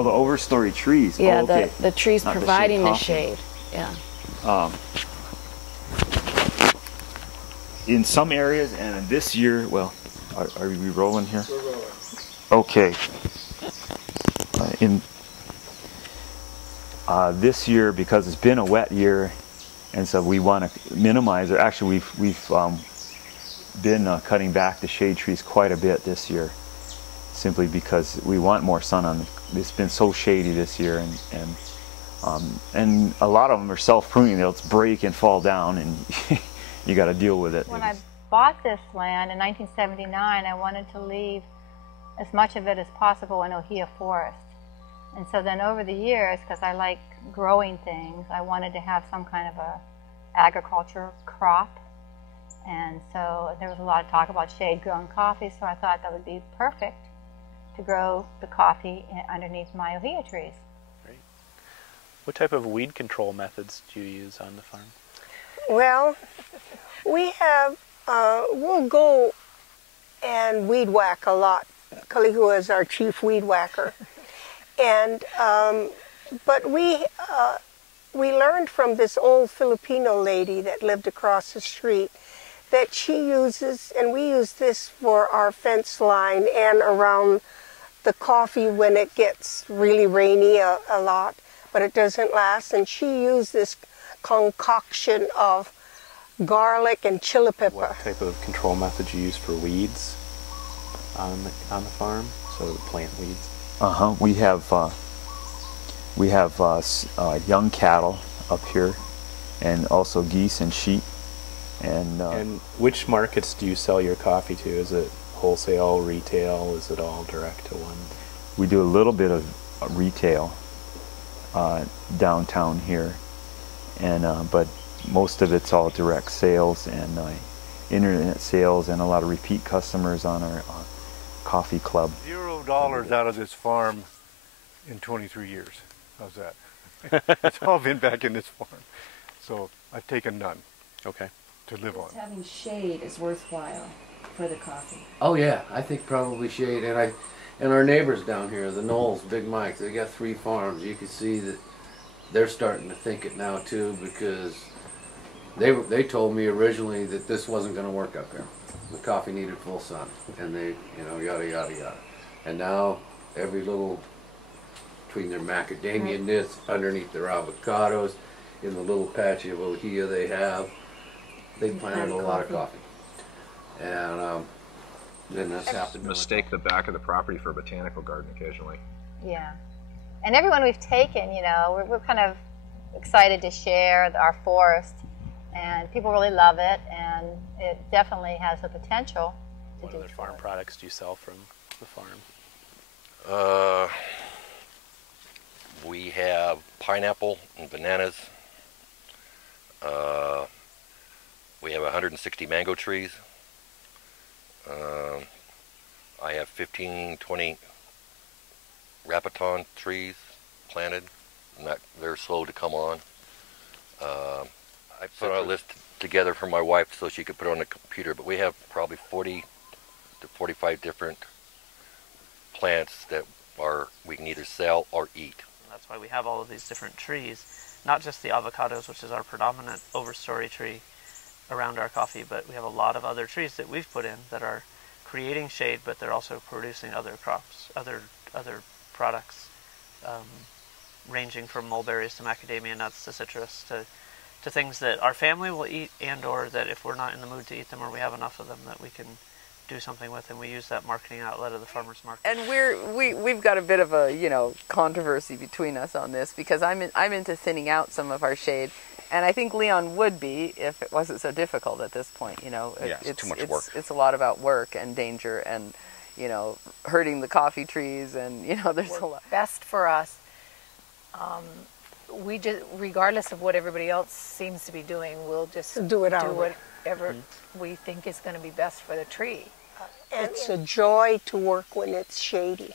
Oh, the overstory trees. Yeah, oh, okay. the trees Not providing the shade. shade. Yeah. In some areas, and this year, well, are we rolling here? We're rolling. Okay. In this year, because it's been a wet year, and so we want to minimize, or actually we've been cutting back the shade trees quite a bit this year, simply because we want more sun on. It's been so shady this year, and a lot of them are self-pruning. They'll break and fall down, and you got to deal with it. When I bought this land in 1979, I wanted to leave as much of it as possible in Ohia forest. And so then over the years, because I like growing things, I wanted to have some kind of a agriculture crop. And so there was a lot of talk about shade-grown coffee, so I thought that would be perfect to grow the coffee underneath my Ohia trees. Great. What type of weed control methods do you use on the farm? Well, we have, we'll go and weed whack a lot. Kalihu is our chief weed whacker. And, but we learned from this old Filipino lady that lived across the street that she uses, and we use this for our fence line and around the coffee when it gets really rainy a lot, but it doesn't last. And she used this concoction of garlic and chili pepper. What type of control methods you use for weeds on the farm? So plant weeds. We have young cattle up here, and also geese and sheep. And which markets do you sell your coffee to? Is it wholesale, retail? Is it all direct to one? We do a little bit of retail downtown here, and but most of it's all direct sales and internet sales, and a lot of repeat customers on our coffee club. $0 out of this farm in 23 years. How's that? It's all been back in this farm. So I've taken none. Okay. To live on. Just having shade is worthwhile for the coffee. Oh yeah, I think probably shade. And our neighbors down here, the Knowles, Big Mike, they got 3 farms. You can see that they're starting to think it now too, because they told me originally that this wasn't going to work up here. The coffee needed full sun, and they, you know, yada yada yada. And now every little, between their macadamia nits, underneath their avocados, in the little patch of Ohia they have, they planted a lot of coffee. And then that's happened. Mistake the back of the property for a botanical garden occasionally. Yeah. And everyone we've taken, you know, we're kind of excited to share our forest, and people really love it, and it definitely has the potential to do. What other farm products do you sell from the farm? We have pineapple and bananas. We have 160 mango trees. I have 15, 20 Rapiton trees planted, and they're slow to come on. I put a list together for my wife so she could put it on the computer, but we have probably 40 to 45 different plants that we can either sell or eat. That's why we have all of these different trees, not just the avocados, which is our predominant overstory tree around our coffee, but we have a lot of other trees that we've put in that are creating shade, but they're also producing other crops, other products, ranging from mulberries to macadamia nuts to citrus to things that our family will eat, and or that if we're not in the mood to eat them or we have enough of them that we can do something with, and we use that marketing outlet of the farmers market. And we've got a bit of a controversy between us on this, because I'm into thinning out some of our shade, and I think Leon would be if it wasn't so difficult at this point. It's too much work. It's a lot about work and danger and hurting the coffee trees, and there's a lot. Best for us. We just, regardless of what everybody else seems to be doing, we'll just do whatever we think is going to be best for the tree. It's a joy to work when it's shady.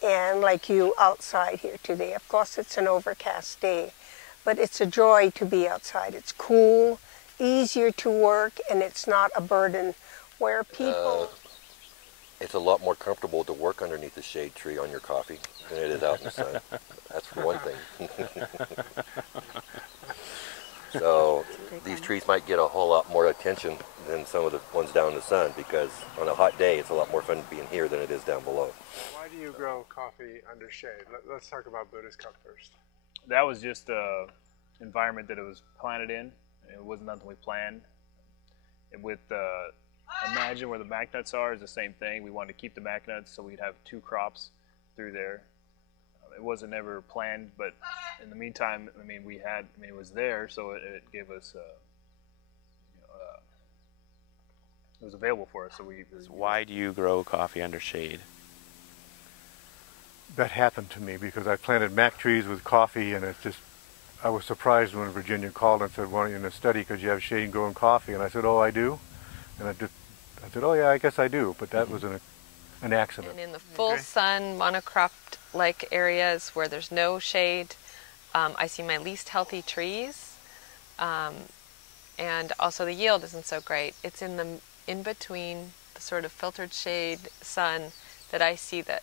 And like you outside here today, of course it's an overcast day, but it's a joy to be outside. It's cool, easier to work, and it's not a burden where people... It's a lot more comfortable to work underneath a shade tree on your coffee than it is out in the sun. That's for one thing. So these trees might get a whole lot more attention than some of the ones down in the sun, because on a hot day it's a lot more fun being here than it is down below. Why do you grow coffee under shade? Let's talk about Buddhist cup first. That was just the environment that it was planted in. It wasn't nothing we planned. And with imagine where the mac nuts are is the same thing. We wanted to keep the mac nuts, so we'd have 2 crops through there. It wasn't ever planned, but in the meantime, I mean, it was there, so it gave us, it was available for us. So why do you grow coffee under shade? That happened to me because I planted mac trees with coffee, and it's just, I was surprised when Virginia called and said, "Why don't you in a study because you have shade growing coffee?" And I said, "Oh, I do," and I said, "Oh yeah, I guess I do," but that was an accident. And in the full sun, monocropped like areas where there's no shade, I see my least healthy trees, and also the yield isn't so great. It's in between the sort of filtered shade sun that I see the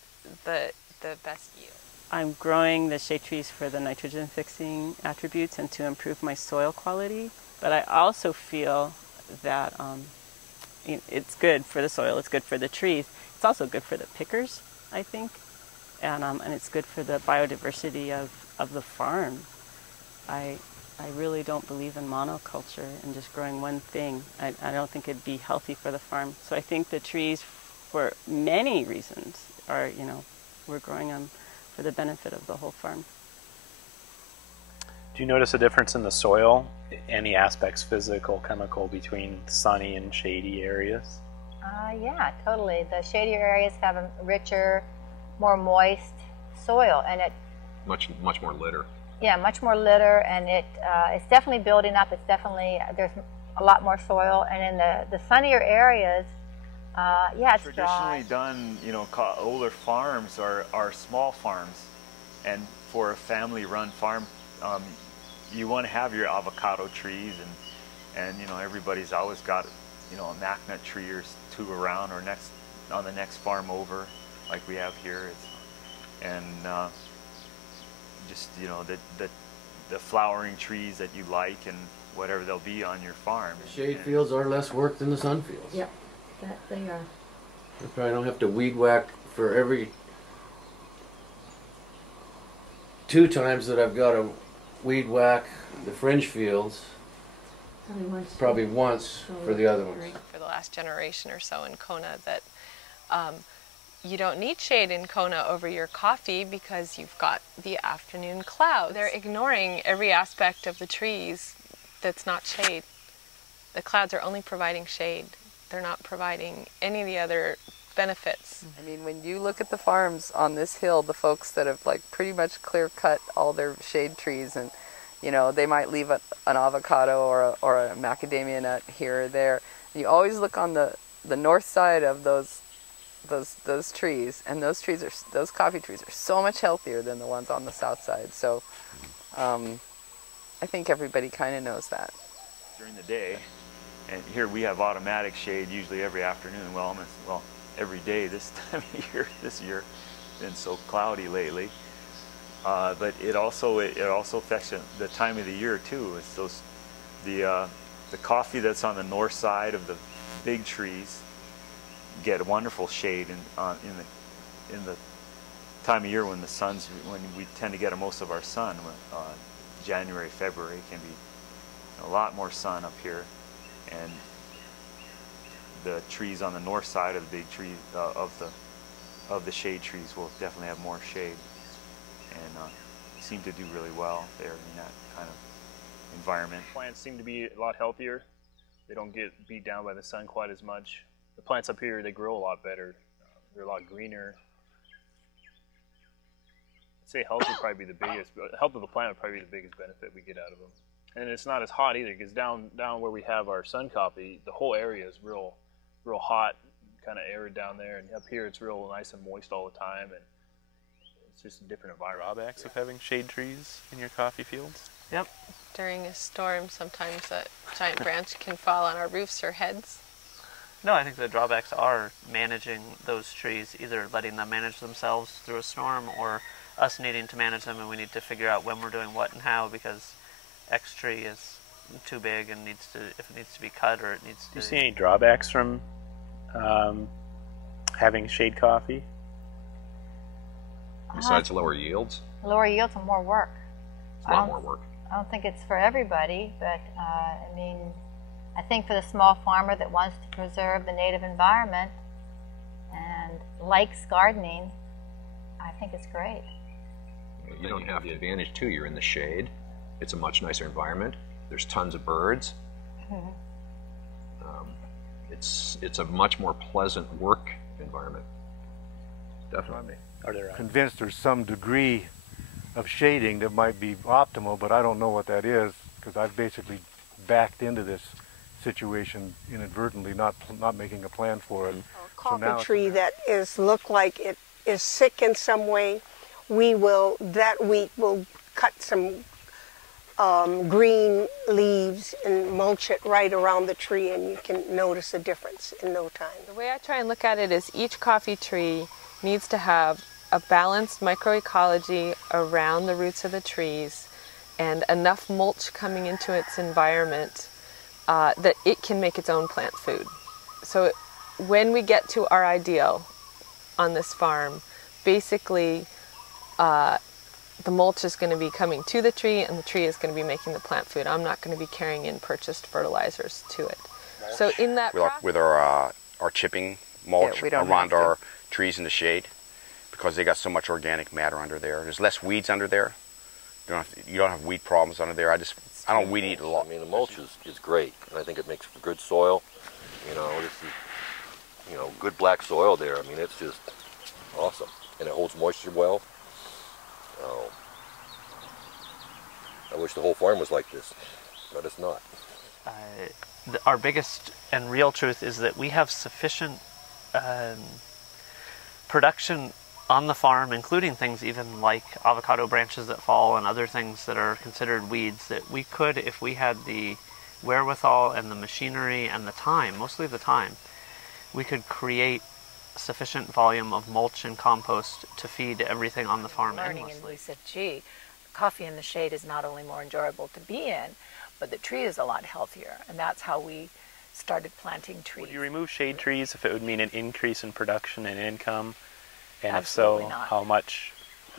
best yield. I'm growing the shade trees for the nitrogen fixing attributes and to improve my soil quality, but I also feel that it's good for the soil, it's good for the trees. It's also good for the pickers, I think, and it's good for the biodiversity of the farm. I really don't believe in monoculture and just growing one thing. I don't think it'd be healthy for the farm. So I think the trees, for many reasons, are, we're growing them for the benefit of the whole farm. Do you notice a difference in the soil? Any aspects, physical, chemical, between sunny and shady areas? Yeah, totally. The shadier areas have a richer, more moist soil, and it Much more litter. Yeah, much more litter, and it's definitely building up. It's definitely, there's a lot more soil, and in the sunnier areas, yeah, it's traditionally dry. done. Older farms are small farms, and for a family-run farm, you want to have your avocado trees, and everybody's always got a mac nut tree or 2 around, or on the next farm over, like we have here. Just the flowering trees that you like, and whatever they'll be on your farm. The shade fields are less work than the sun fields. Yep, that they are. You probably don't have to weed whack for every 2 times that I've got to weed whack the fringe fields. Probably once for the other ones. For the last generation or so in Kona, that you don't need shade in Kona over your coffee because you've got the afternoon clouds. They're ignoring every aspect of the trees that's not shade. The clouds are only providing shade. They're not providing any of the other benefits. I mean, when you look at the farms on this hill, the folks that have pretty much clear cut all their shade trees, and they might leave an avocado or a macadamia nut here or there. You always look on the north side of those trees, and those coffee trees are so much healthier than the ones on the south side. So I think everybody kind of knows that. During the day, and here we have automatic shade usually every afternoon. Well, every day this time of year. This year, it's been so cloudy lately. But it also affects the time of the year too. It's the coffee that's on the north side of the big trees get wonderful shade in the time of year when we tend to get most of our sun. January, February can be a lot more sun up here, and the trees on the north side of the big tree of the shade trees will definitely have more shade, and seem to do really well there in that kind of environment. Plants seem to be a lot healthier. They don't get beat down by the sun quite as much. The plants up here, they grow a lot better. They're a lot greener. I'd say health would probably be the biggest. Health of the plant would probably be the biggest benefit we get out of them. And it's not as hot either, because down where we have our sun coffee, the whole area is real hot, kind of arid down there, and up here it's real nice and moist all the time, and it's just a different environment. Drawbacks of having shade trees in your coffee fields? Yep. During a storm, sometimes a giant branch can fall on our roofs or heads. No, I think the drawbacks are managing those trees, either letting them manage themselves through a storm or us needing to manage them, and we need to figure out when we're doing what and how, because X tree is too big and needs to, if it needs to be cut or it needs to... Do you see any drawbacks from having shade coffee? Besides lower yields? Lower yields and more work. It's a lot more work. I don't think it's for everybody, but I mean, I think for the small farmer that wants to preserve the native environment and likes gardening, I think it's great. You don't have the advantage too. You're in the shade. It's a much nicer environment. There's tons of birds. Mm-hmm. It's a much more pleasant work environment. Definitely. I'm convinced there's some degree of shading that might be optimal, but I don't know what that is, because I've basically backed into this situation inadvertently, not making a plan for it. A coffee tree that look like it is sick in some way, we will that week we'll cut some green leaves and mulch it right around the tree, and you can notice a difference in no time. The way I try and look at it is each coffee tree needs to have a balanced microecology around the roots of the trees and enough mulch coming into its environment that it can make its own plant food. So when we get to our ideal on this farm, basically the mulch is going to be coming to the tree and the tree is going to be making the plant food. I'm not going to be carrying in purchased fertilizers to it. So in that with our chipping mulch around our trees in the shade, because they got so much organic matter under there. There's less weeds under there. You don't have weed problems under there. I don't weed eat a lot. I mean, the mulch is great, and I think it makes for good soil. You know, this is, good black soil there. I mean, it's just awesome, and it holds moisture well. I wish the whole farm was like this, but it's not. Our biggest and real truth is that we have sufficient production on the farm, including things even like avocado branches that fall and other things that are considered weeds, that we could, if we had the wherewithal and the machinery and the time, mostly the time, we could create sufficient volume of mulch and compost to feed everything on the farm Learning, endlessly. and we said, gee, coffee in the shade is not only more enjoyable to be in, but the tree is a lot healthier, and that's how we started planting trees. Would you remove shade trees if it would mean an increase in production and income? And Absolutely if so, not. how much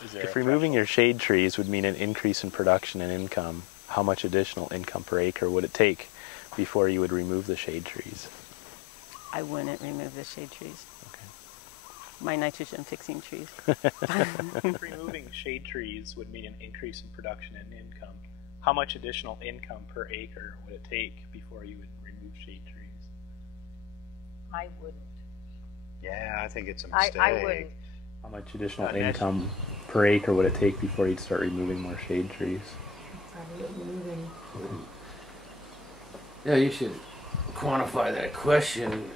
is there? If removing your shade trees would mean an increase in production and income, how much additional income per acre would it take before you would remove the shade trees? I wouldn't remove the shade trees. Okay. My nitrogen fixing trees. If removing shade trees would mean an increase in production and income, how much additional income per acre would it take before you would remove shade trees? I wouldn't. Yeah, I think it's a mistake. I wouldn't. How much additional income per acre would it take before you'd start removing more shade trees? Yeah, you should quantify that question.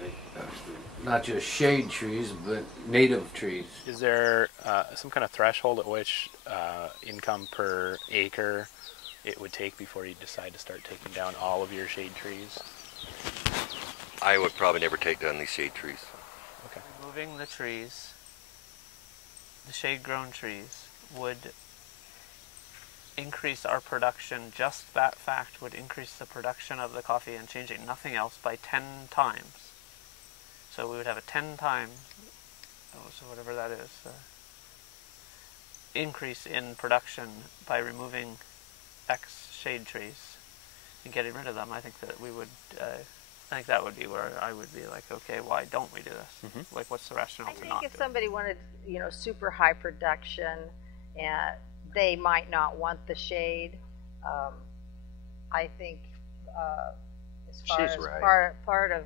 Not just shade trees, but native trees. Is there some kind of threshold at which income per acre it would take before you decide to start taking down all of your shade trees? I would probably never take down these shade trees. Okay. Removing the trees, the shade-grown trees, would increase our production. Just that fact would increase the production of the coffee, and changing nothing else, by 10 times. So we would have a 10 times, so whatever that is, increase in production by removing X shade trees and getting rid of them. I think that we would, I think that would be where I would be like, okay, why don't we do this? Mm-hmm. Like, what's the rationale to not do it? I think if somebody wanted, super high production, and they might not want the shade. I think as far as part of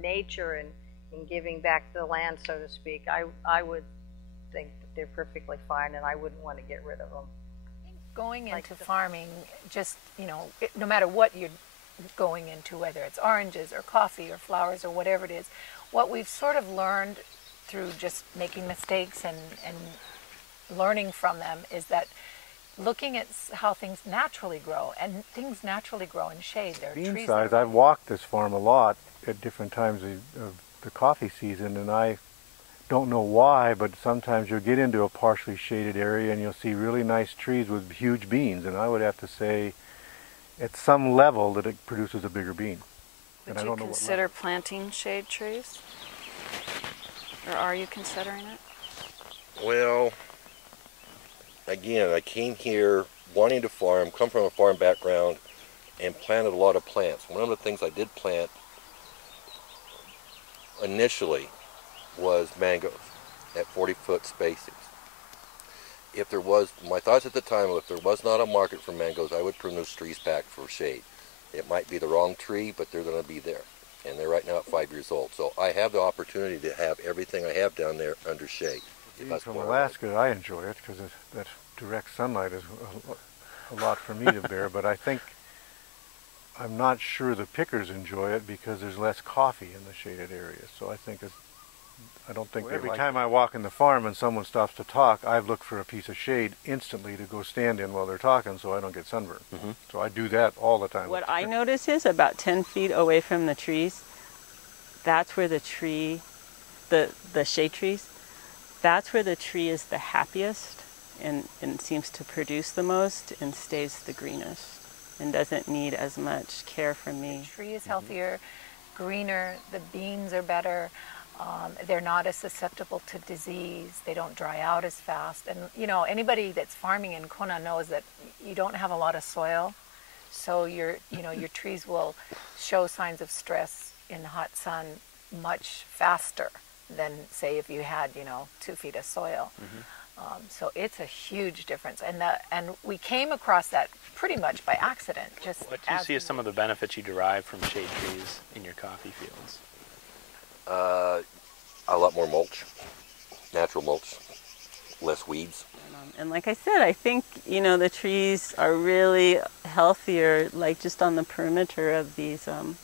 nature and giving back the land, so to speak, I would think that they're perfectly fine, and I wouldn't want to get rid of them. Going into farming, just no matter what you're going into, whether it's oranges or coffee or flowers or whatever it is, what we've sort of learned through just making mistakes and learning from them is that looking at how things naturally grow, and things naturally grow in shade. There are Bean trees. size, I've walked this farm a lot at different times of the coffee season, and I don't know why, but sometimes you'll get into a partially shaded area and you'll see really nice trees with huge beans, and I would have to say at some level that it produces a bigger bean. Would you consider planting shade trees? Or are you considering it? Well, again, I came here wanting to farm, come from a farm background, and planted a lot of plants. One of the things I did plant initially was mangoes at 40-foot spacings. If there was, my thoughts at the time, if there was not a market for mangoes, I would prune those trees back for shade. It might be the wrong tree, but they're going to be there. And they're right now at 5 years old. So I have the opportunity to have everything I have down there under shade. Being from Alaska, I enjoy it because that direct sunlight is a lot for me to bear, but I think I'm not sure the pickers enjoy it because there's less coffee in the shaded areas. So I think I don't think every time I walk in the farm and someone stops to talk, I've looked for a piece of shade instantly to go stand in while they're talking so I don't get sunburned. So I do that all the time. What I notice is about 10 feet away from the trees, that's where the tree, the shade trees, that's where the tree is the happiest and seems to produce the most and stays the greenest and doesn't need as much care from me. The tree is healthier, greener, the beans are better. They're not as susceptible to disease. They don't dry out as fast. And you know, anybody that's farming in Kona knows that you don't have a lot of soil, so your trees will show signs of stress in the hot sun much faster than say if you had 2 feet of soil. So it's a huge difference, and we came across that pretty much by accident. Just what do you see as some of the benefits you derive from shade trees in your coffee fields? A lot more mulch, natural mulch, less weeds. And like I said, I think, the trees are really healthier, like just on the perimeter of these, on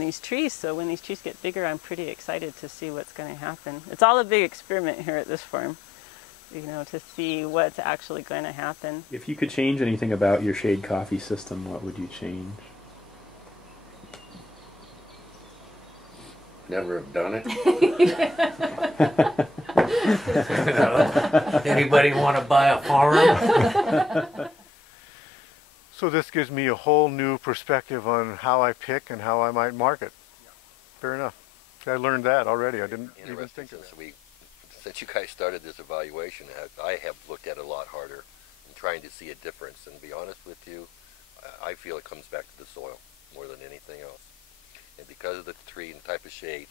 these trees. So when these trees get bigger, I'm pretty excited to see what's going to happen. It's all a big experiment here at this farm, to see what's actually going to happen. If you could change anything about your shade coffee system, what would you change? Never have done it. Anybody want to buy a farm? So this gives me a whole new perspective on how I pick and how I might market. Fair enough. I learned that already. I didn't even think of that. Since you guys started this evaluation, I have looked at it a lot harder and trying to see a difference. And to be honest with you, I feel it comes back to the soil more than anything else. And because of the tree and type of shade,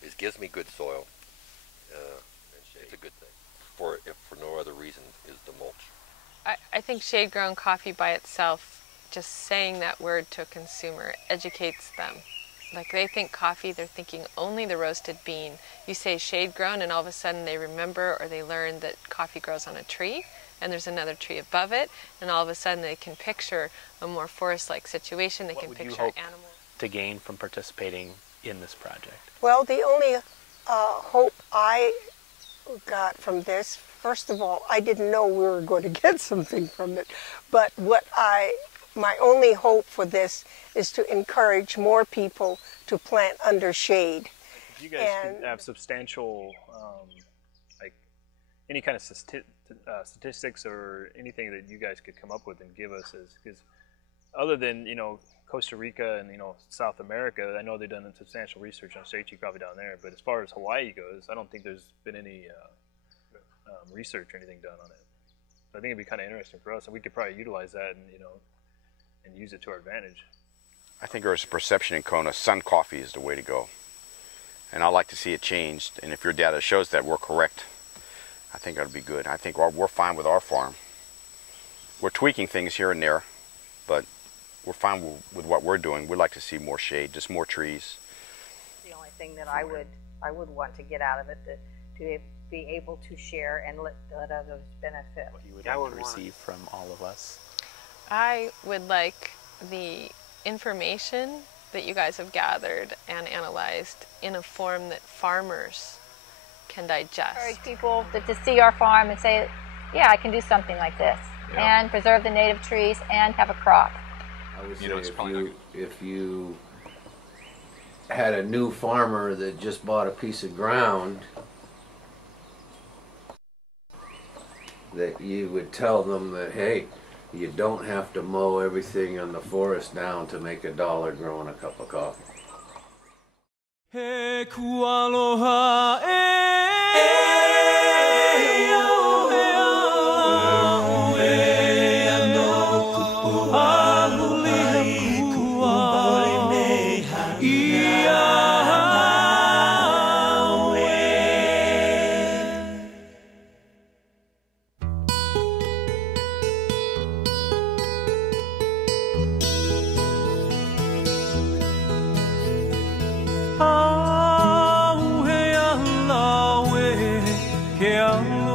it gives me good soil. And shade. It's a good thing. If for no other reason, is the mulch. I think shade-grown coffee by itself, just saying that word to a consumer, educates them. Like they think coffee, they're thinking only the roasted bean. You say shade-grown and all of a sudden they remember or they learn that coffee grows on a tree and there's another tree above it, and all of a sudden they can picture a more forest-like situation. They can picture animals. To gain from participating in this project? Well, the only hope I got from this, first of all, I didn't know we were going to get something from it, but my only hope for this is to encourage more people to plant under shade. If you guys could have substantial, like any kind of statistics or anything that you guys could come up with and give us, because other than Costa Rica and South America, I know they've done substantial research on shade tree coffee down there, but as far as Hawaii goes, I don't think there's been any research or anything done on it. So I think it'd be kind of interesting for us, and we could probably utilize that and use it to our advantage. I think there's a perception in Kona, sun coffee is the way to go. And I'd like to see it changed, and if your data shows that we're correct, I think that'll be good. I think we're fine with our farm. We're tweaking things here and there, but we're fine with what we're doing. We'd like to see more shade, just more trees. The only thing that I would want to get out of it to be able to share and let others benefit. What you would like to receive from all of us? I would like the information that you guys have gathered and analyzed in a form that farmers can digest. Encourage people to see our farm and say, yeah, I can do something like this. and preserve the native trees and have a crop. I would say if you had a new farmer that just bought a piece of ground, that you would tell them that, hey, you don't have to mow everything in the forest down to make $1 growing a cup of coffee. He kualoha Ke